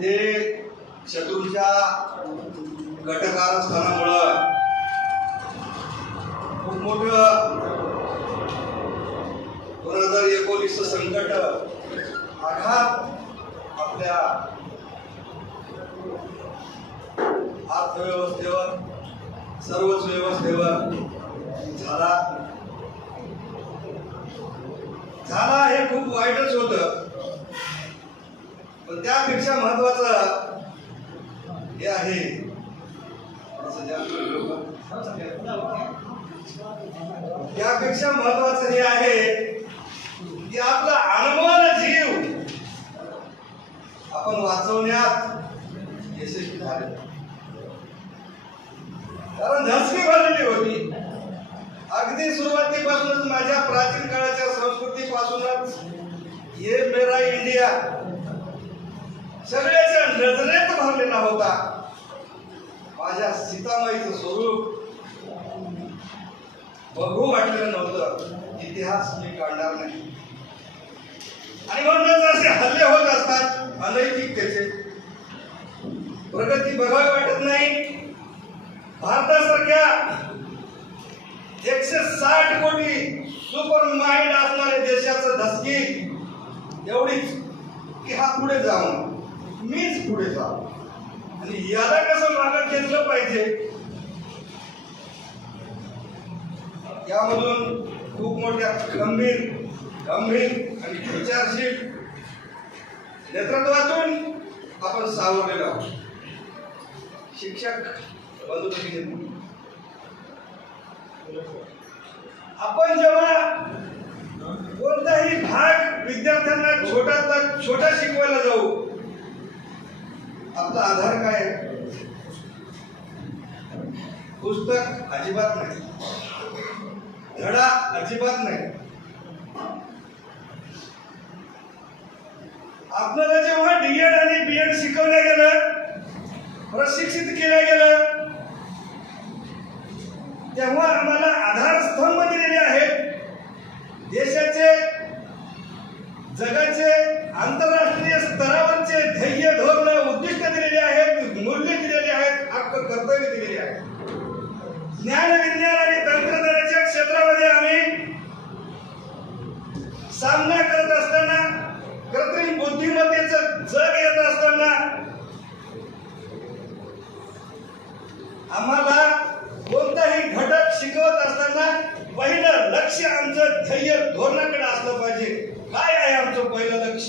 ते शत्रूच्या घटकारस्थानामुळं खूप मोठं दोन हजार एकोणीसचं संकट आघात आपल्या अर्थव्यवस्थेवर सर्वच व्यवस्थेवर झाला झाला हे खूप वाईटच होतं पण त्यापेक्षा महत्वाचं हे आहे. त्यापेक्षा महत्वाचं हे आहे की आपला अनुभव जीव आपण वाचवण्यात यशस्वी झाले. कारण धसकी भरलेली होती. अगदी सुरुवातीपासूनच माझ्या प्राचीन काळाच्या संस्कृतीपासूनच ये मेरा इंडिया. सगळ्याच्या नजरेत भरलेला होता. माझ्या सीतामाईचं स्वरूप बघू वाटलेलं नव्हतं. इतिहास मी काढणार नाही. आणि म्हणूनच असे हल्ले होत असतात अनैतिकतेचे. प्रगती बघावी वाटत नाही. भारतासारख्या एकशे साठ कोटी सुपर माइंड असणाऱ्या देशाचं धसकी एवढीच की हा पुढे जाऊन मीच पुढे जाऊ. आणि याला कसं मागत घेतलं पाहिजे? यामधून खूप मोठ्या गंभीर गंभीर आणि विचारशील नेतृत्वातून आपण सावरलेलो आहोत. शिक्षक बंधू आपण जेव्हा कोणताही भाग विद्यार्थ्यांना छोटा छोटा शिकवायला जाऊ आपला आधार काय आहे? पुस्तक अजिबात नाही. धडा अजिबात नाही. आपल्याला जेव्हा डीएड आणि बीएड शिकवलं गेलं प्रशिक्षित केलं गेलं तेव्हा आम्हाला आधारस्तंभ दिलेले आहेत. देशाचे जगाचे आंतरराष्ट्रीय स्तरावरचे ध्येय धोरण उद्दिष्ट दिलेले आहेत मूल्य दिलेले आहेत हक्क कर्तव्य दिलेले आहेत ज्ञान विज्ञान आणि तंत्रज्ञानाच्या क्षेत्रामध्ये आम्ही सामना करत असताना कृत्रिम बुद्धिमत्तेचं जग येत असताना आम्हाला कोणताही घटक शिकवत असताना पहिलं लक्ष आमचं ध्येय धोरणाकडे असलं पाहिजे. काय आहे आमचं पहिलं लक्ष?